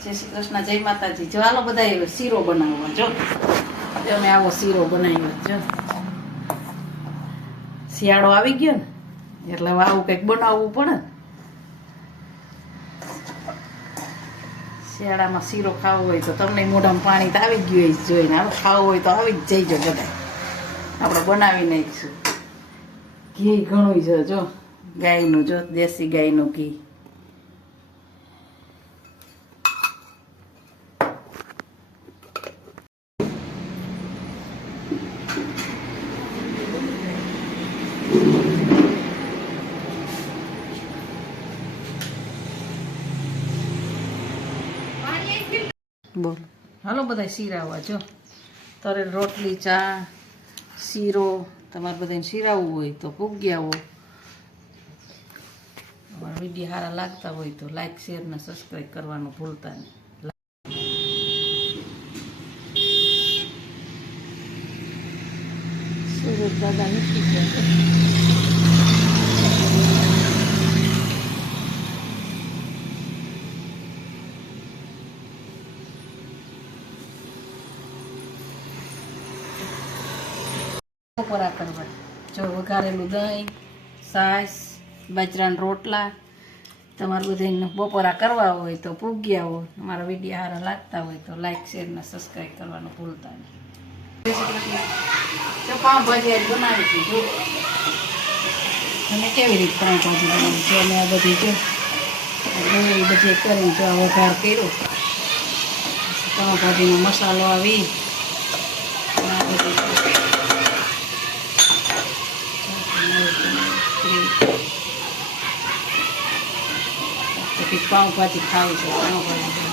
જય શ્રી કૃષ્ણ, જય માતાજી. જો હાલો બધા શીરો બનાવવા. જો અમે આવો શીરો બનાવ્યો. જો શિયાળો આવી ગયો ને એટલે આવું કંઈક બનાવવું પડે. શિયાળામાં શીરો ખાવો હોય તો તમને મોઢામાં પાણી તો આવી ગયું હોય જોઈને. હવે ખાવું હોય તો આવી જ જઈજો બધા. આપણે બનાવી નાખીશું. ઘી ઘણું છે. જો ગાયનું, જો દેશી ગાયનું ઘી. બોલ હાલો બધા શીરાવવા. જો તારે રોટલી, ચા, શીરો તમારે બધાને શીરાવવું હોય તો પૂગી આવો. અમારા વિડીયો સારા લાગતા હોય તો લાઈક, શેર ને સબસ્ક્રાઈબ કરવાનું ભૂલતા નહીં. સુરત દાદા નીકળી ગયા. બપોરા કરવા. જો વઘારેલું દહીં, છાશ, બાજરાના રોટલા. તમારે બધાને બપોરા કરવા હોય તો પૂગી આવો. અમારા વિડીયો સારા લાગતા હોય તો લાઈક, શેર ને સબસ્ક્રાઈબ કરવાનું ભૂલતા નહીં. જો પાઉંભાજી આજ બનાવી હતી. તમે કેવી રીતે પાઉંભાજી બનાવી છે? અમે આ બધી જો ડુંગળી બધી કરી, જો વઘાર કર્યો, પાઉંભાજીનો મસાલો આવી, આ બધી પાઉંભાજી ખાવી છે. પાઉંભાજી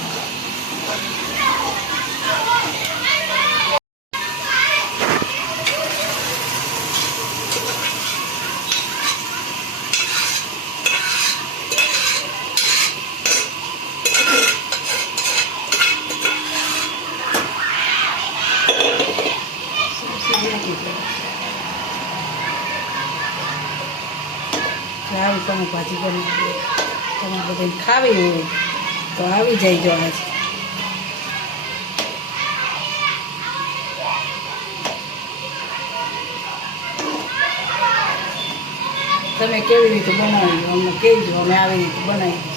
આવી પાઉંભાજી બનાવી. તમારે બધાને ખાવી હોય તો આવી જાય. જો આજે તમે કેવી રીતે બનાવી અમને કહેજો, અમે આવી રીતે બનાવી દઈશું.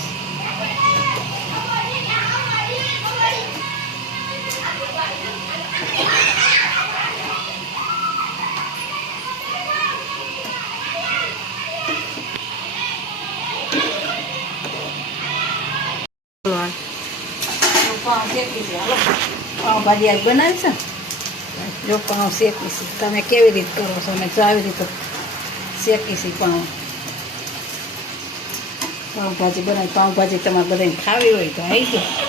પાઉંભાજી આજ બનાવી છે. જો પાઉં શેકીશું. તમે કેવી રીતે કરો છો? અમે તો આવી રીતે શેકીશું પાઉંભાજી બનાવી. પાઉંભાજી તમારે બધાને ખાવી હોય તો આવી જાય.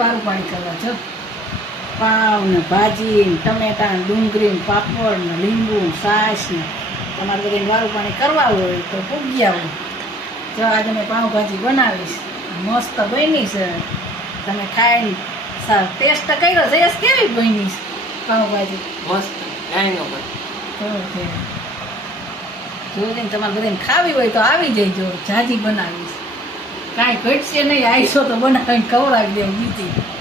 વારું પાણી કરવા. જો પાવ ને ભાજી ને ટમેટા ને ડુંગળી ને પાપડ ને લીંબુ ને છાશ ને તમારે બધાને વારું પાણી કરવા હોય તો પૂગી આવો. જો આજે મેં પાઉંભાજી બનાવીશ. મસ્ત બની છે. તમે ખાઈને ટેસ્ટ કર્યો છે? કેવી બની છે પાઉંભાજી? મસ્ત. જોઈને તમારે બધાને ખાવી હોય તો આવી જઈજો. જાજી બનાવીશ. કાંઈ ઘટશે નહીં. આવીશો તો બનાવીને ખવડાવી દેવું બીજી.